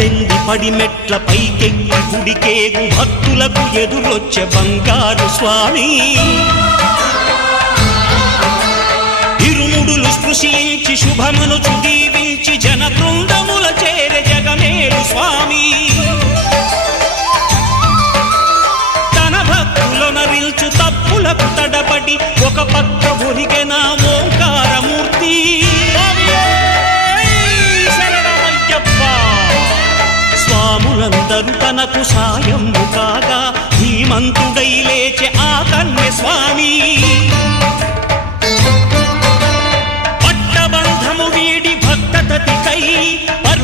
పద్దెంది పడిమెట్ల పైకెక్కి గుడికేగు భక్తులకు ఎదురొచ్చే బంగారు స్వామి ఇరుముడులు స్పృశించి శుభమనుచు దీవించి జన బృందముల చేరే జగమేలు స్వామి తన భక్తులొనరిల్చు తప్పులకు తడబడి ఒక పక్క ఒరిగెన ఓంకారమూర్తి స్వాములందరూ తనకు సాయము కాగా ధీమంతుడై లేచే ఆ కన్య స్వామి పట్టబంధము వీడి భక్తతతికై